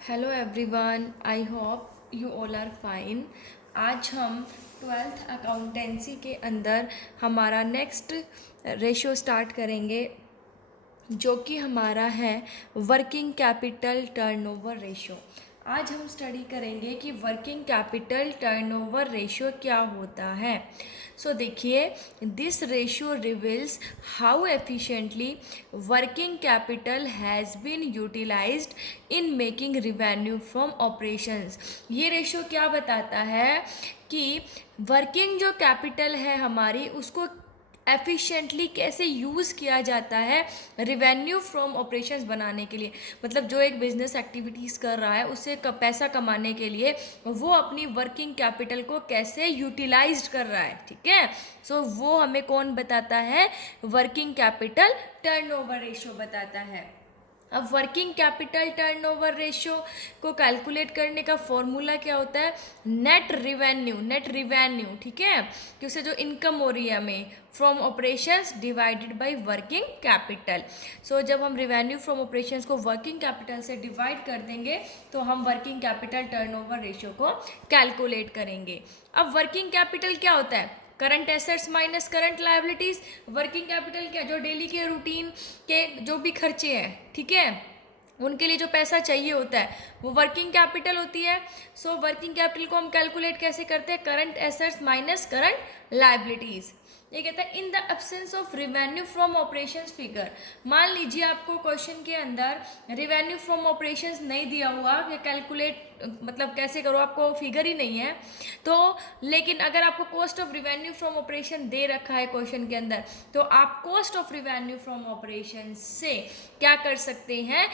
Hello everyone, I hope you all are fine. आज हम twelfth accountancy के अंदर हमारा नेक्स्ट रेशियो स्टार्ट करेंगे, जो कि हमारा है वर्किंग कैपिटल टर्नओवर रेशियो। आज हम स्टडी करेंगे कि वर्किंग कैपिटल टर्नओवर रेशियो क्या होता है। सो देखिए, this ratio reveals how efficiently working capital has been utilised in making revenue from operations. ये रेशियो क्या बताता है कि वर्किंग जो कैपिटल है हमारी, उसको एफिशिएंटली कैसे यूज़ किया जाता है रिवेन्यू फ्रॉम ऑपरेशंस बनाने के लिए। मतलब जो एक बिजनेस एक्टिविटीज़ कर रहा है, उससे पैसा कमाने के लिए वो अपनी वर्किंग कैपिटल को कैसे यूटिलाइज्ड कर रहा है। ठीक है, सो वो हमें कौन बताता है? वर्किंग कैपिटल टर्नओवर रेशियो बताता है। अब वर्किंग कैपिटल टर्नओवर रेशियो को कैलकुलेट करने का फॉर्मूला क्या होता है? Net revenue. ठीक है, कि उससे जो इनकम हो रही है हमें from operations divided by working capital. So जब हम रिवेन्यू फ्रॉम ऑपरेशंस को वर्किंग कैपिटल से डिवाइड कर देंगे तो हम वर्किंग कैपिटल टर्नओवर रेशियो को कैलकुलेट करेंगे। अब वर्किंग कैपिटल क्या होता है? Current assets minus current liabilities. Working capital क्या? जो डेली के रूटीन के जो भी खर्चे हैं, ठीक है, उनके लिए जो पैसा चाहिए होता है वो वर्किंग कैपिटल होती है। सो वर्किंग कैपिटल को हम कैलकुलेट कैसे करते हैं? Current assets minus current liabilities. ये कहता है in the absence of revenue from operations figure. मान लीजिए आपको क्वेश्चन के अंदर रिवेन्यू फ्रॉम ऑपरेशंस नहीं दिया हुआ, या कैलकुलेट मतलब कैसे करो, आपको फिगर ही नहीं है तो, लेकिन अगर आपको cost of revenue from operation दे रखा है क्वेश्चन के अंदर, तो आप cost of revenue from operation से क्या कर सकते हैं?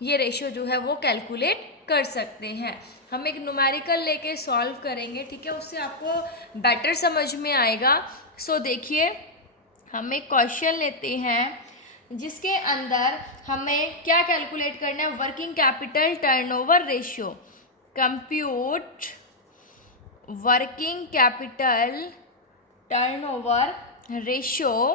ये रेशियो जो है वो कैलकुलेट कर सकते हैं। हम एक न्यूमेरिकल लेके सॉल्व करेंगे, ठीक है, उससे आपको बेटर समझ में आएगा। सो देखिए, हम एक क्वेश्चन लेते हैं जिसके अंदर हमें क्या कैलकुलेट करना है? Working capital turnover ratio. Compute working capital turnover ratio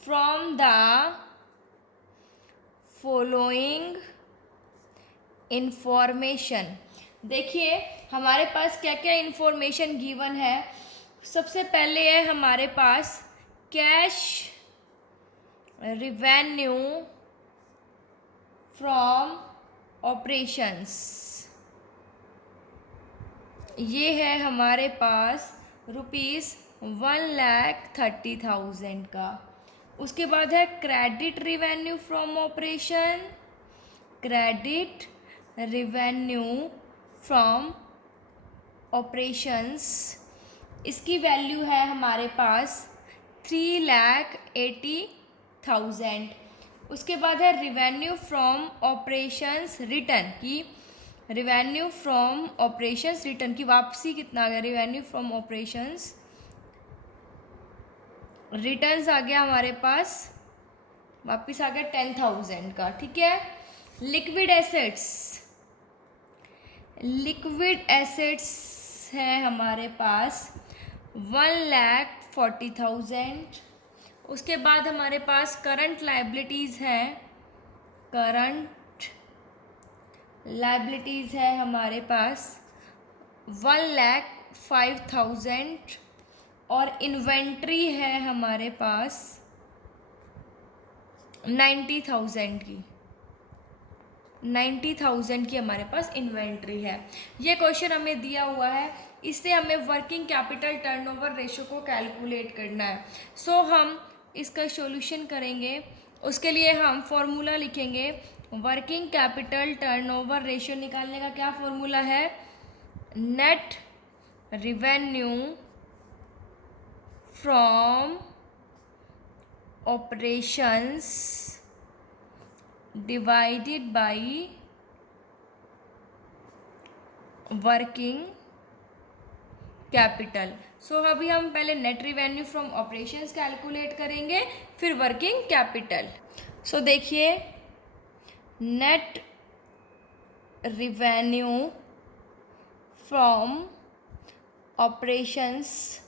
from the following information. देखिए हमारे पास क्या क्या इंफॉर्मेशन गिवन है। सबसे पहले है हमारे पास कैश रिवेन्यू फ्रॉम ऑपरेशंस, ये है हमारे पास ₹1,30,000 का। उसके बाद है credit revenue from operation, credit revenue from operations, इसकी वैल्यू है हमारे पास 3,80,000। उसके बाद है रिवेन्यू फ्रॉम ऑपरेशंस रिटर्न की, रिवेन्यू फ्रॉम ऑपरेशंस रिटर्न की वापसी कितना आ गया? रिवेन्यू फ्रॉम ऑपरेशंस रिटर्न्स आ गया हमारे पास, वापस आ गया 10,000 का। ठीक है, लिक्विड एसेट्स, लिक्विड एसेट्स है हमारे पास 1,40,000। उसके बाद हमारे पास करंट लायबिलिटीज़ है, करंट लायबिलिटीज़ है हमारे पास 1,05,000। और इन्वेंट्री है हमारे पास 90,000 की, 90,000 की हमारे पास इन्वेंट्री है। ये क्वेश्चन हमें दिया हुआ है, इससे हमें वर्किंग कैपिटल टर्नओवर रेशियो को कैलकुलेट करना है। सो हम इसका सॉल्यूशन करेंगे। उसके लिए हम फॉर्मूला लिखेंगे। वर्किंग कैपिटल टर्नओवर रेशियो निकालने का क्या फॉर्मूला है? Net revenue from operations divided by working capital. So अभी हम पहले net revenue from operations calculate करेंगे, फिर वर्किंग कैपिटल। सो देखिए, नेट रिवेन्यू फ्रॉम ऑपरेशंस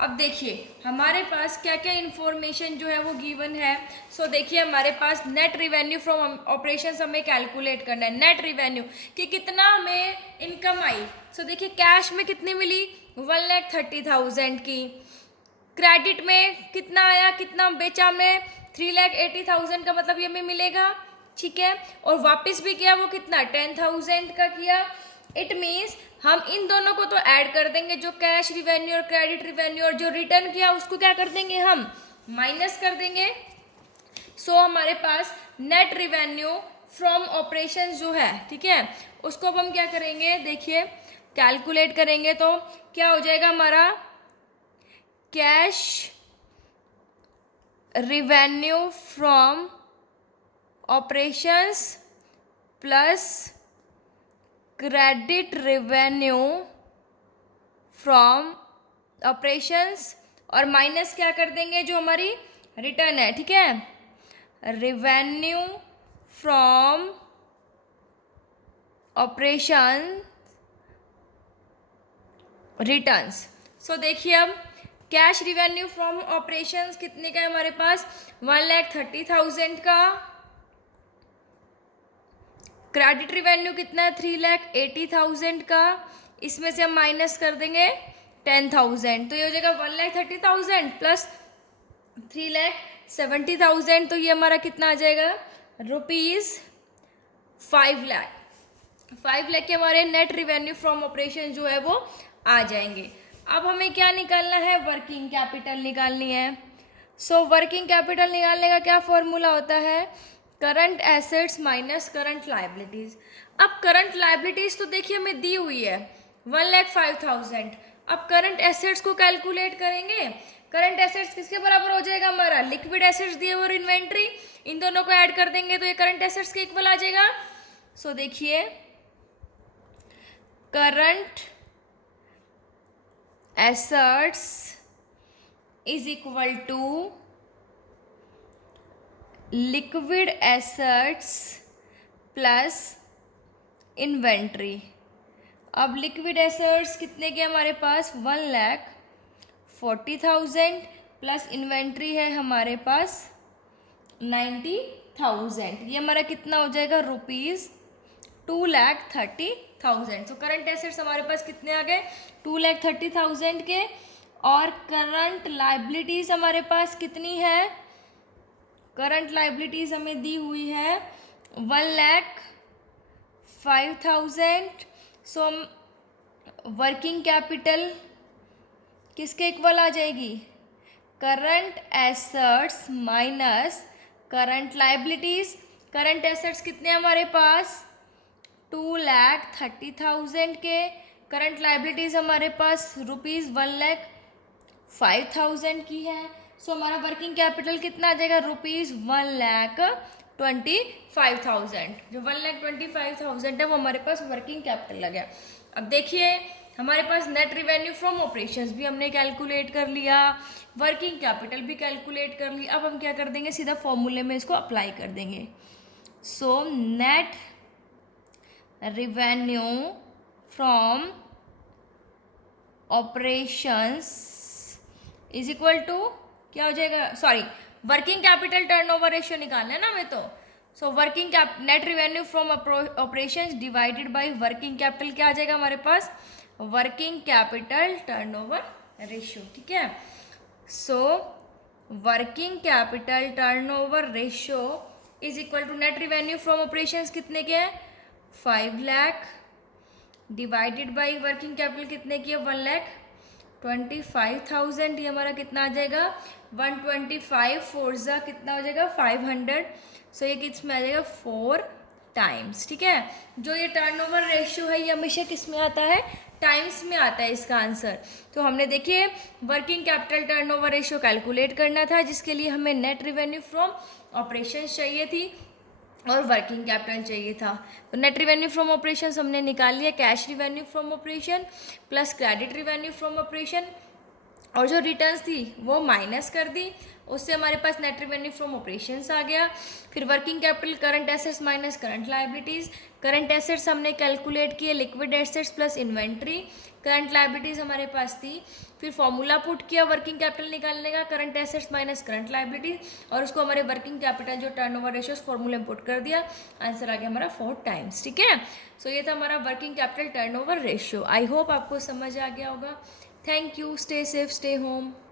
अब देखिए हमारे पास क्या क्या इन्फॉर्मेशन जो है वो गिवन है। सो देखिए हमारे पास नेट रिवेन्यू फ्रॉम ऑपरेशंस हमें कैलकुलेट करना है। नेट रिवेन्यू कि कितना हमें इनकम आई। सो देखिए कैश में कितनी मिली 1,30,000 की। क्रेडिट में कितना आया, कितना बेचा हमने 3,80,000 का, मतलब ये हमें मिलेगा। ठीक है, और वापस भी किया वो कितना 10,000 का किया। इट मीन्स हम इन दोनों को तो ऐड कर देंगे, जो कैश रिवेन्यू और क्रेडिट रिवेन्यू, और जो रिटर्न किया उसको क्या कर देंगे हम माइनस कर देंगे। सो हमारे पास नेट रिवेन्यू फ्रॉम ऑपरेशन जो है, ठीक है, उसको अब हम क्या करेंगे, देखिए कैलकुलेट करेंगे तो क्या हो जाएगा हमारा cash revenue from operations plus credit revenue from operations और माइनस क्या कर देंगे जो हमारी रिटर्न है। ठीक है, रिवेन्यू फ्रॉम ऑपरेशन रिटर्न्स। सो देखिए अब कैश रिवेन्यू फ्रॉम ऑपरेशंस कितने का है हमारे पास 1,30,000 का। क्रेडिट रिवेन्यू कितना है 3,80,000 का। इसमें से हम माइनस कर देंगे 10,000, तो ये हो जाएगा 1,30,000 प्लस 3,70,000, तो ये हमारा कितना आ जाएगा ₹5,00,000। 5,00,000 के हमारे नेट रिवेन्यू फ्रॉम ऑपरेशन जो है वो आ जाएंगे। अब हमें क्या निकालना है, वर्किंग कैपिटल निकालनी है। सो वर्किंग कैपिटल निकालने का क्या फॉर्मूला होता है, current assets minus current liabilities. अब करंट लाइबिलिटीज तो देखिए हमें दी हुई है 1,05,000। अब करंट एसेट्स को कैलकुलेट करेंगे। करंट एसेट्स किसके बराबर हो जाएगा हमारा, लिक्विड एसेट्स दिए और इन्वेंट्री, इन दोनों को ऐड कर देंगे तो ये करंट एसेट्स के इक्वल आ जाएगा। सो देखिए current assets is equal to liquid assets plus inventory. अब लिक्विड एसेट्स कितने के हमारे पास 1,40,000 प्लस इन्वेंट्री है हमारे पास 90,000। ये हमारा कितना हो जाएगा ₹2,30,000। तो करंट एसेट्स हमारे पास कितने आ गए 2,30,000 के, और करंट लाइबिलिटीज हमारे पास कितनी है, करंट लाइबिलिटीज हमें दी हुई है 1,05,000। सो हम वर्किंग कैपिटल किसके इक्वल आ जाएगी, current assets minus current liabilities. Current assets कितने हमारे पास 2,30,000 के, करंट लाइबिलिटीज हमारे पास ₹1,05,000 की है। सो हमारा वर्किंग कैपिटल कितना आ जाएगा ₹1,25,000। जो 1,25,000 है वो हमारे पास वर्किंग कैपिटल लग गया। अब देखिए हमारे पास नेट रिवेन्यू फ्रॉम ऑपरेशंस भी हमने कैलकुलेट कर लिया, वर्किंग कैपिटल भी कैलकुलेट कर ली। अब हम क्या कर देंगे, सीधा फॉर्मूले में इसको अप्लाई कर देंगे। So net revenue from operations is equal to क्या हो जाएगा, sorry working capital turnover ratio निकालना है ना हमें, तो so working net revenue from operations divided by working capital क्या आ जाएगा हमारे पास, वर्किंग कैपिटल टर्नओवर रेशियो। ठीक है, so working capital turnover ratio is equal to net revenue from operations कितने के हैं 5,00,000 डिवाइडेड बाय वर्किंग कैपिटल कितने की है 1,25,000। ये हमारा कितना आ जाएगा 125 फोर्जा कितना हो जाएगा 500। सो ये किस में आ जाएगा 4 टाइम्स। ठीक है, जो ये टर्नओवर रेशियो है ये हमेशा किस में आता है, टाइम्स में आता है इसका आंसर। तो हमने देखिए working capital turnover ratio calculate करना था, जिसके लिए हमें नेट रिवेन्यू फ्रॉम ऑपरेशंस चाहिए थी और वर्किंग कैपिटल चाहिए था। तो नेट रिवेन्यू फ्रॉम ऑपरेशंस हमने निकाल लिया, cash revenue from operation plus credit revenue from operation, और जो रिटर्न्स थी वो माइनस कर दी, उससे हमारे पास नेट रिवेन्यू फ्रॉम ऑपरेशंस आ गया। फिर working capital current assets minus current liabilities. Current assets हमने कैलकुलेट किए liquid assets plus inventory. Current liabilities हमारे पास थी फिर फॉर्मूला पुट किया वर्किंग कैपिटल निकालने का, current assets minus current liability, और उसको हमारे वर्किंग कैपिटल जो टर्नओवर रेशियोज फॉर्मूला में पुट कर दिया, आंसर आ गया हमारा 4 टाइम्स। ठीक है, सो ये था हमारा working capital turnover ratio. I hope आपको समझ आ गया होगा। Thank you, stay safe, stay home.